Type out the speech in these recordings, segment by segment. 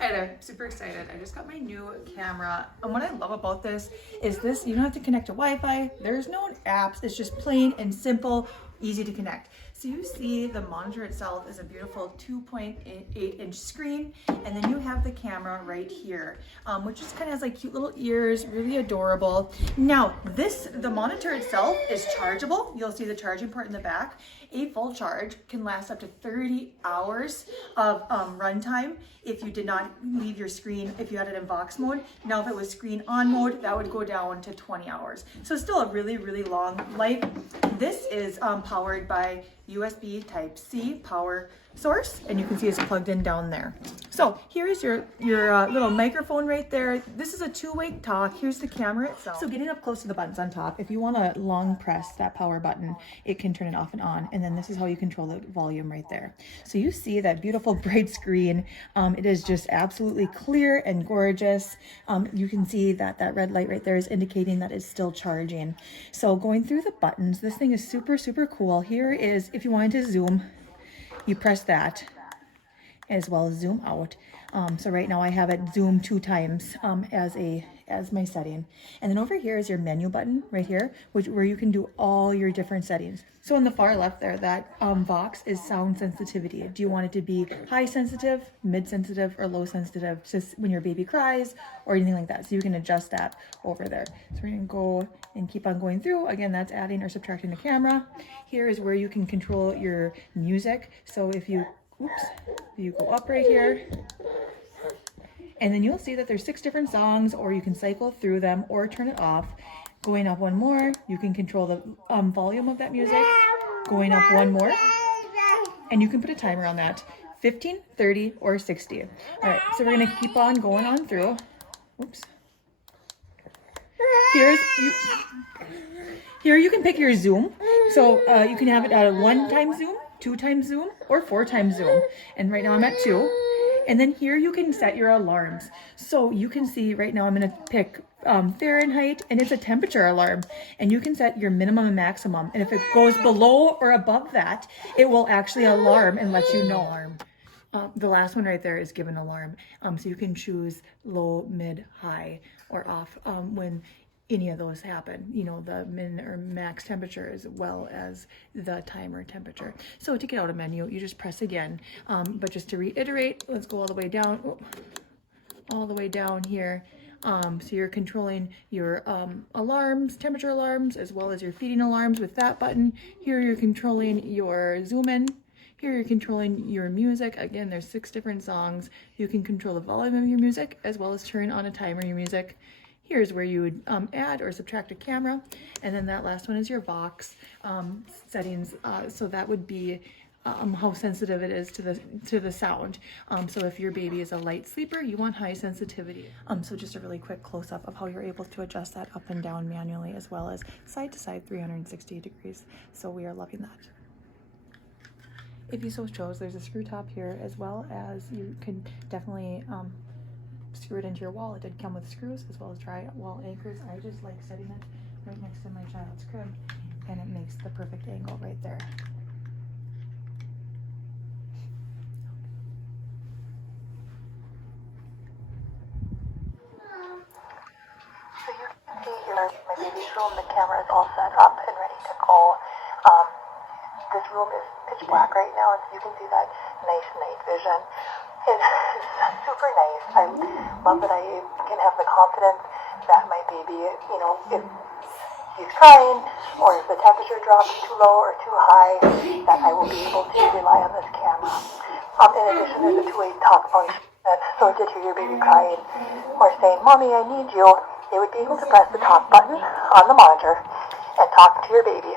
Hi there, super excited. I just got my new camera. And what I love about this is you don't have to connect to Wi-Fi. There's no apps. It's just plain and simple, easy to connect. So you see the monitor itself is a beautiful 2.8-inch screen. And then you have the camera right here, which just kind of has like cute little ears, really adorable. Now the monitor itself is chargeable. You'll see the charging port in the back. A full charge can last up to 30 hours of runtime if you did not leave your screen, if you had it in box mode. Now, if it was screen on mode, that would go down to 20 hours. So it's still a really, really long life. This is powered by USB Type-C power source, and you can see it's plugged in down there. So here's your little microphone right there. This is a two-way talk. Here's the camera itself. So getting up close to the buttons on top, if you want to long press that power button, it can turn it off and on. And then this is how you control the volume right there. So you see that beautiful bright screen. It is just absolutely clear and gorgeous. You can see that red light right there is indicating that it's still charging. So going through the buttons, this thing is super, super cool. Here is, if you wanted to zoom, you press that, as well as zoom out. So right now I have it zoomed 2 times as my setting. And then over here is your menu button right here, where you can do all your different settings. So on the far left there, that box is sound sensitivity. Do you want it to be high sensitive, mid sensitive, or low sensitive, just when your baby cries or anything like that? So you can adjust that over there. So we're gonna go and keep on going through. Again, that's adding or subtracting the camera. Here is where you can control your music. So if you go up right here, and then you'll see that there's 6 different songs, or you can cycle through them or turn it off. Going up one more, you can control the volume of that music. Going up one more, and you can put a timer on that, 15, 30, or 60. All right, so we're gonna keep on going on through. Oops. Here you can pick your zoom. So you can have it at a 1-time zoom, 2-time zoom, or 4-time zoom. And right now I'm at 2. And then here you can set your alarms. So you can see right now I'm gonna pick Fahrenheit, and it's a temperature alarm. And you can set your minimum and maximum. And if it goes below or above that, it will actually alarm and let you know. The last one right there is give an alarm. So you can choose low, mid, high, or off when any of those happen, you know, the min or max temperature as well as the timer temperature. So to get out of menu, you just press again. But just to reiterate, let's go all the way down, all the way down here. So you're controlling your alarms, temperature alarms, as well as your feeding alarms with that button. Here you're controlling your zoom in. Here you're controlling your music. Again, there's 6 different songs. You can control the volume of your music as well as turn on a timer your music. Here's where you would add or subtract a camera. And then that last one is your Vox settings. So that would be how sensitive it is to the sound. So if your baby is a light sleeper, you want high sensitivity. So just a really quick close-up of how you're able to adjust that up and down manually, as well as side to side 360 degrees. So we are loving that. If you so chose, there's a screw top here, as well as you can definitely screw it into your wall. It did come with screws as well as dry wall anchors. I just like setting it right next to my child's crib, and it makes the perfect angle right there. So you can see here my baby's room. The camera is all set up and ready to go. This room is pitch black right now, and you can see that nice night vision. It's super nice. I love that I can have the confidence that my baby, you know, if he's crying or if the temperature drops too low or too high, that I will be able to rely on this camera. In addition, there's a 2-way talk function. So if you hear your baby crying or saying, "Mommy, I need you," they would be able to press the talk button on the monitor and talk to your baby.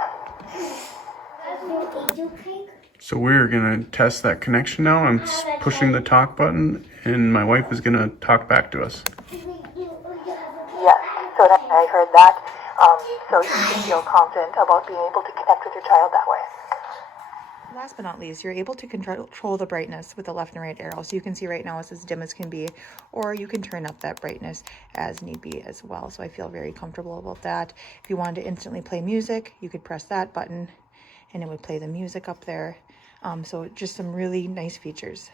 So we're gonna test that connection now. I'm pushing the talk button, and my wife is gonna talk back to us. Yes, so I heard that. So you can feel confident about being able to connect with your child that way. Last but not least, you're able to control the brightness with the left and right arrow. So you can see right now it's as dim as can be, or you can turn up that brightness as need be as well. So I feel very comfortable about that. If you wanted to instantly play music, you could press that button and it would play the music up there. So just some really nice features.